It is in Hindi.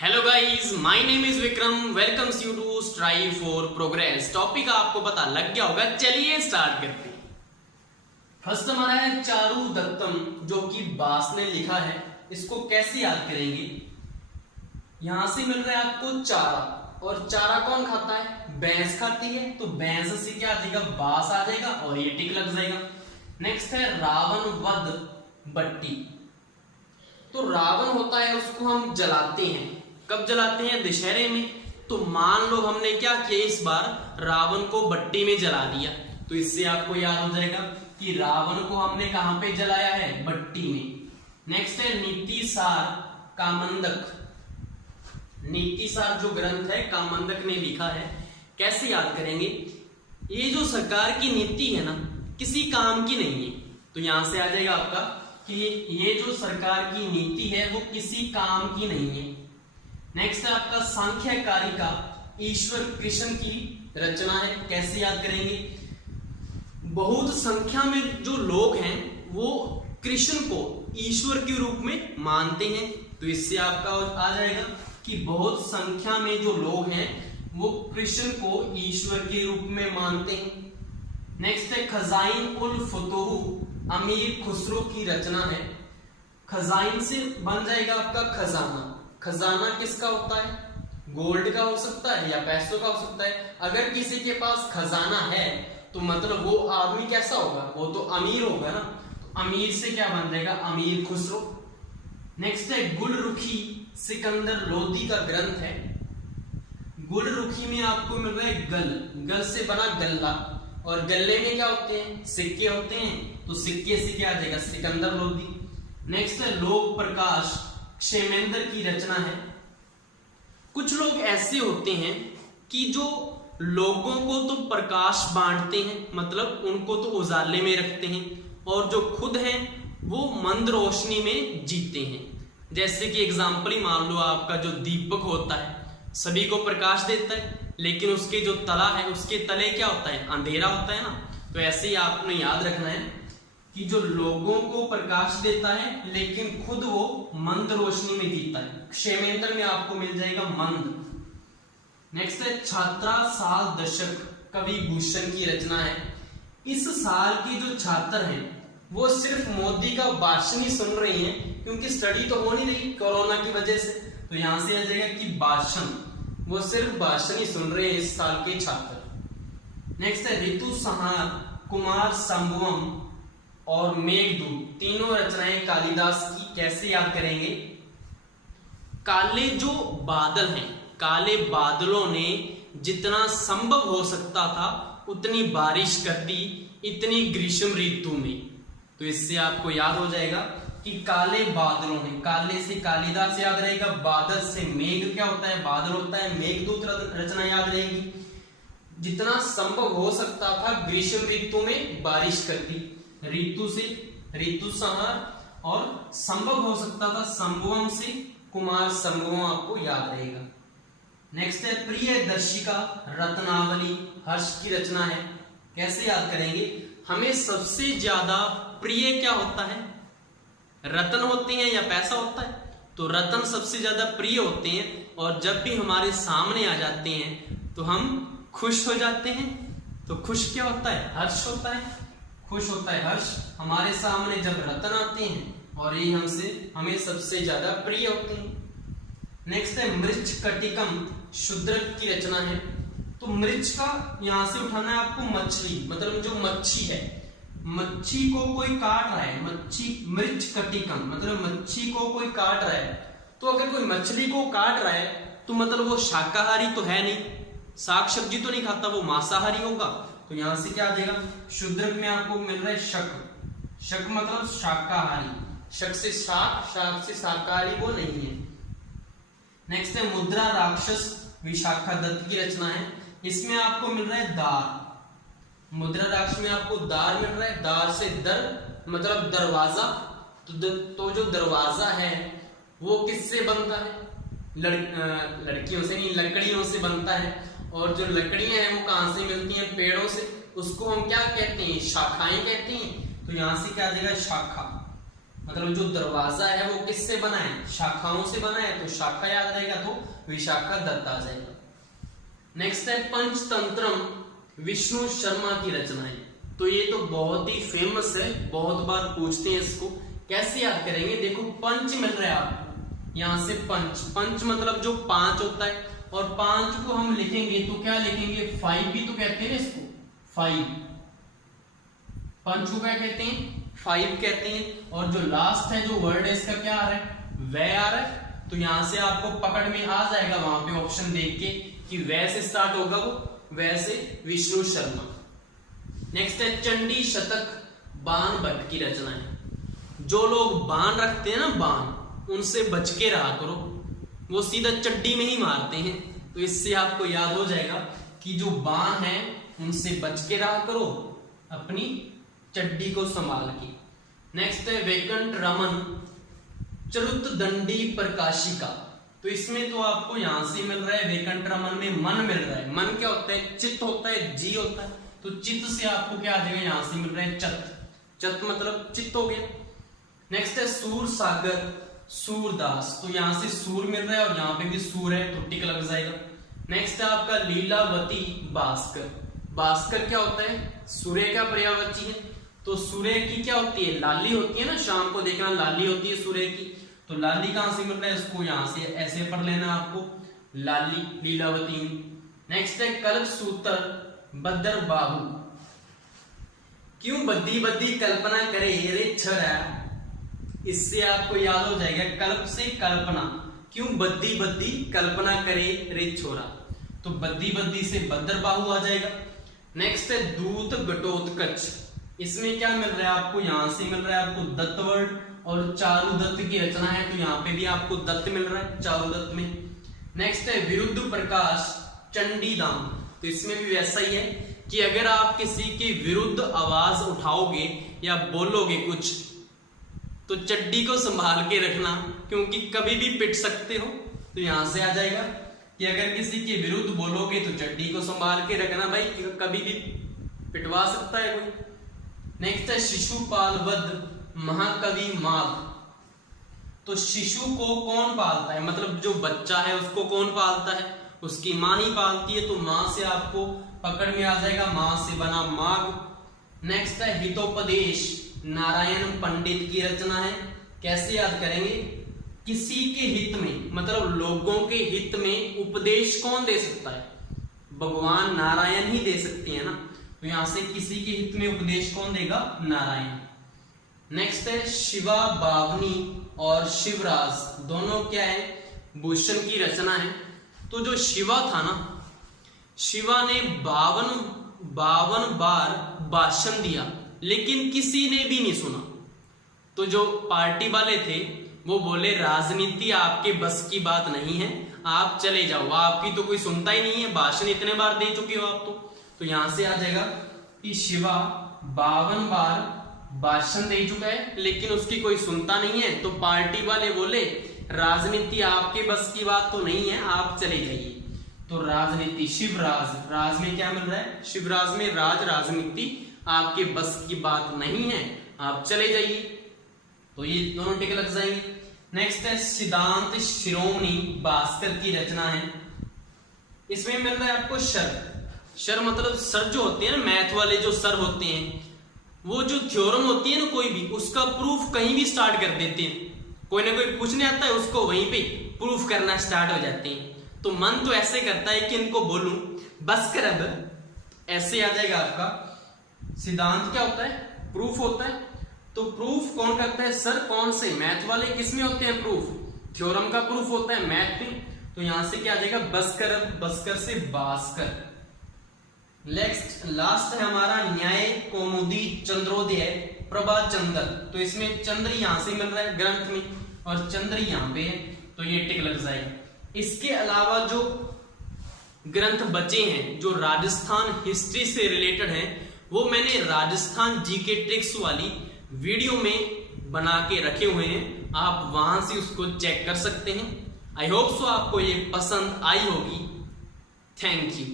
Hello guys, my name is Vikram, welcomes you to strive for progress. Topic आपको पता लग गया होगा, चलिए स्टार्ट करते हैं। फर्स्ट हमारा है चारु दत्तम, जो कि बास ने लिखा है। इसको कैसे याद करेंगे? यहां से मिल रहा है आपको चारा, और चारा कौन खाता है? भैंस खाती है, तो भैंस से क्या आ जाएगा? बास आ जाएगा और ये टिक लग जाएगा। नेक्स्ट है रावण वध बट्टी। तो रावण होता है, उसको हम जलाते हैं। कब जलाते हैं? दशहरे में। तो मान लो हमने क्या किया, इस बार रावण को भट्टी में जला दिया, तो इससे आपको याद हो जाएगा कि रावण को हमने कहां पे जलाया है? भट्टी में। नेक्स्ट है नीतिसार कामंदक। नीतिसार जो ग्रंथ है कामंदक ने लिखा है। कैसे याद करेंगे? ये जो सरकार की नीति है ना, किसी काम की नहीं है, तो यहां से आ जाएगा आपका कि ये जो सरकार की नीति है वो किसी काम की नहीं है। नेक्स्ट है आपका सांख्य कारिका, ईश्वर कृष्ण की रचना है। कैसे याद करेंगे? बहुत संख्या में जो लोग हैं वो कृष्ण को ईश्वर के रूप में मानते हैं, तो इससे आपका आ जाएगा कि बहुत संख्या में जो लोग हैं वो कृष्ण को ईश्वर के रूप में मानते हैं। नेक्स्ट है खजाइन उल फुतूह, अमीर खुसरो की रचना है। खजाइन से बन जाएगा आपका खजाना। खजाना किसका होता है? गोल्ड का हो सकता है या पैसों का हो सकता है। अगर किसी के पास खजाना है तो मतलब वो आदमी कैसा होगा? वो तो अमीर होगा ना। तो अमीर से क्या बन जाएगा? अमीर खुसरो। नेक्स्ट है गुलरुखी, सिकंदर लोदी का ग्रंथ है। गुलरुखी में आपको मिल रहा है गल, गल से बना गल्ला, और गल्ले में क्या होते हैं? सिक्के होते हैं, तो सिक्के से क्या आ जाएगा? सिकंदर लोदी। नेक्स्ट है लोक प्रकाश, क्षेमेंद्र की रचना है। कुछ लोग ऐसे होते हैं कि जो लोगों को तो प्रकाश बांटते हैं, मतलब उनको तो उजाले में रखते हैं, और जो खुद हैं वो मंद रोशनी में जीते हैं। जैसे कि एग्जाम्पल ही मान लो, आपका जो दीपक होता है सभी को प्रकाश देता है, लेकिन उसके जो तला है उसके तले क्या होता है? अंधेरा होता है ना। तो ऐसे ही आपने याद रखना है कि जो लोगों को प्रकाश देता है लेकिन खुद वो मंद रोशनी में जीता है। क्षेमेंद्र में आपको मिल जाएगा मंद। नेक्स्ट है छात्रा साल दशक, कवि भूषण की रचना है। इस साल के जो छात्र हैं वो सिर्फ मोदी का भाषण ही सुन रहे हैं, क्योंकि स्टडी तो हो नहीं रही कोरोना की वजह से। तो यहां से आ जाएगा कि भाषण, वो सिर्फ भाषण ही सुन रहे हैं इस साल के छात्र। नेक्स्ट है ऋतु संहार, कुमार संभवम और मेघदूत, तीनों रचनाएं कालिदास की। कैसे याद करेंगे? काले जो बादल हैं, काले बादलों ने जितना संभव हो सकता था उतनी बारिश कर दी इतनी ग्रीष्म ऋतु में। तो इससे आपको याद हो जाएगा कि काले बादलों ने, काले से कालिदास याद रहेगा, बादल से मेघ क्या होता है? बादल होता है। मेघदूत रचना याद रहेगी। जितना संभव हो सकता था ग्रीष्म ऋतु में बारिश कर दी। ऋतु से ऋतु संहार, और संभव हो सकता था संभवम से कुमार संभवम, आपको याद रहेगा। नेक्स्ट है प्रियदर्शिका रत्नावली, हर्ष की रचना है। कैसे याद करेंगे? हमें सबसे ज्यादा प्रिय क्या होता है? रत्न होते हैं या पैसा होता है? तो रत्न सबसे ज्यादा प्रिय होते हैं, और जब भी हमारे सामने आ जाते हैं तो हम खुश हो जाते हैं। तो खुश क्या होता है? हर्ष होता है। खुश होता है हर्ष। हमारे सामने जब रत्न आते हैं और ये हमें सबसे ज्यादा प्रिय होते हैं। नेक्स्ट है मृच कटिकम, शूद्रक की रचना है। तो मृच का यहां से उठाना है आपको मछली, मतलब जो मच्छी है, मच्छी को कोई काट रहा है, मच्छी, मृच कटिकम मतलब मच्छी को कोई काट रहा है। तो अगर कोई मछली को काट रहा है तो मतलब वो शाकाहारी तो है नहीं, साग सब्जी तो नहीं खाता, वो मांसाहारी होगा। तो यहां से क्या आ जाएगा? शूद्रक में आपको मिल रहा है शक। शक मतलब शाकाहारी, शक से शाक, शाक से शाकाहारी वो नहीं है। नेक्स्ट है मुद्रा राक्षस, विशाखा दत्त की रचना है। इसमें आपको मिल रहा है दार। मुद्रा राक्षस में आपको दार मिल रहा है। दार से दर मतलब दरवाजा। तो जो दरवाजा है वो किससे बनता है? लड़कियों से नहीं, लकड़ियों से बनता है। और जो लकड़ियां हैं वो कहां से मिलती हैं? पेड़ों से। उसको हम क्या कहते हैं? शाखाएं कहते हैं। तो यहां से क्या आ जाएगा? शाखा। मतलब जो दरवाजा है वो किससे बना है, शाखाओं से बना है, तो शाखा याद रहेगा तो विशाखा दत्त आ जाएगा। नेक्स्ट है पंचतंत्रम, विष्णु शर्मा की रचना है। तो ये तो बहुत ही फेमस है, बहुत बार पूछते हैं इसको, कैसे याद करेंगे। देखो पंच मिल रहा है आपको, यहां से पंच, पंच मतलब जो 5 होता है, और 5 को हम लिखेंगे तो क्या लिखेंगे, 5 भी तो कहते हैं इसको, 5 पंच को क्या कहते हैं, 5 कहते हैं। और जो लास्ट है जो वर्ड है इसका क्या आ रहा है, वह आ रहा है। तो यहां से आपको पकड़ में आ जाएगा वहां पे ऑप्शन देख के कि वह से स्टार्ट होगा, वो वैसे विष्णु शर्मा। नेक्स्ट है चंडी शतक, बाण भट्ट की रचना है। जो लोग बाण रखते हैं ना, बाण, उनसे बच के रहा करो, वो सीधा चड्डी में ही मारते हैं। तो इससे आपको याद हो जाएगा कि जो बाण है उनसे बच के रहा करो, अपनी चड्डी को संभाल के। नेक्स्ट है वैकुंठ रमन, चरुत दंडी प्रकाशिका। तो इसमें तो आपको यहां से मिल रहा है, वैकुंठ रमन में मन मिल रहा है। मन क्या होता है, चित्त होता है, जी होता है, तो चित्त से आपको क्या आ जाएगा, यहां से मिल रहा है चत, चत मतलब चित्त हो गया। नेक्स्ट है सूर सागर, सूरदास। तो यहां से सूर मिल रहा है और यहाँ पे भी सूर है, तो टिक लग जाएगा। नेक्स्ट है आपका लीलावती भास्कर। भास्कर क्या होता है, सूर्य का पर्यायवाची है। तो सूर्य की क्या होती है, लाली होती है ना, शाम को देखना लाली होती है सूर्य की। तो लाली कहां से मिल रहा है, इसको यहां से ऐसे पढ़ लेना आपको, लाली, लीलावती। नेक्स्ट है कल्प सूत्र, बद्र बाहु। क्यों बद्दी बद्दी कल्पना करे रे छरा, इससे आपको याद हो जाएगा कल्प से कल्पना, क्यों बद्दी बद्दी कल्पना करे रे छोरा, तो बद्दी बद्दी से बद्र बाहु आ जाएगा। नेक्स्ट है दूत घटोत्कच। इसमें क्या मिल रहा है आपको, यहां से मिल रहा है आपको दत्त वर्ड, और चारु दत्त की रचना है, तो यहाँ पे भी आपको दत्त मिल रहा है चारु दत्त में। नेक्स्ट है विरुद्ध प्रकाश, चंडीदाम। तो इसमें भी वैसा ही है कि अगर आप किसी के विरुद्ध आवाज उठाओगे या बोलोगे कुछ, तो चड्डी को संभाल के रखना, क्योंकि कभी भी पिट सकते हो। तो यहां से आ जाएगा कि अगर किसी के विरुद्ध बोलोगे तो चड्डी को संभाल के रखना भाई, कभी भी पिटवा सकता है कोई। नेक्स्ट है शिशुपाल वध, महाकवि माघ। तो शिशु को कौन पालता है, मतलब जो बच्चा है उसको कौन पालता है, उसकी माँ ही पालती है। तो माँ से आपको पकड़ में आ जाएगा, माँ से बना माघ। नेक्स्ट है हितोपदेश, नारायण पंडित की रचना है। कैसे याद करेंगे, किसी के हित में, मतलब लोगों के हित में उपदेश कौन दे सकता है, भगवान नारायण ही दे सकते हैं ना। तो यहां से किसी के हित में उपदेश कौन देगा, नारायण। नेक्स्ट है शिवा बावनी और शिवराज, दोनों क्या है, भूषण की रचना है। तो जो शिवा था ना, शिवा ने 52 बार भाषण दिया, लेकिन किसी ने भी नहीं सुना। तो जो पार्टी वाले थे वो बोले राजनीति आपके बस की बात नहीं है, आप चले जाओ, आपकी तो कोई सुनता ही नहीं है, भाषण इतने बार दे चुके हो आप। तो यहां से आ जाएगा कि शिवा 52 बार भाषण दे चुका है, लेकिन उसकी कोई सुनता नहीं है। तो पार्टी वाले बोले राजनीति आपके बस की बात तो नहीं है, आप चले जाइए। तो राजनीति, शिवराज, राज में क्या मिल रहा है, शिवराज में राज, राजनीति आपके बस की बात नहीं है, आप चले जाइए। तो ये दोनों टिक लग जाएंगे। नेक्स्ट है सिद्धांत शिरोमणि, भास्कर की रचना है। इसमें मिल रहा है आपको शर। शर मतलब सर जो होते हैं ना, मैथ वाले जो सर होते हैं, वो जो थ्योरम होती है ना कोई भी, उसका प्रूफ कहीं भी स्टार्ट कर देते हैं। कोई ना कोई पूछने आता है, उसको वहीं पे प्रूफ करना स्टार्ट हो जाते हैं। तो मन तो ऐसे करता है कि इनको बोलूं बस कर, अब ऐसे आ जाएगा आपका। सिद्धांत क्या होता है, प्रूफ होता है। तो प्रूफ कौन करता है, सर। कौन से, मैथ वाले। किसमें होते हैं प्रूफ, थ्योरम का प्रूफ होता है मैथ में। तो यहां से क्या आ जाएगा, बसकर, बसकर से भास्कर। नेक्स्ट लास्ट है हमारा न्याय कौमुदी चंद्रोदय प्रभा चंद्र। तो इसमें चंद्र यहां से मिल रहा है ग्रंथ में, और चंद्र यहां पे है, तो ये टिक लग जाएगा। इसके अलावा जो ग्रंथ बचे हैं जो राजस्थान हिस्ट्री से रिलेटेड हैं, वो मैंने राजस्थान जीके ट्रिक्स वाली वीडियो में बना के रखे हुए हैं, आप वहां से उसको चेक कर सकते हैं। आई होप सो आपको ये पसंद आई होगी। Thank you.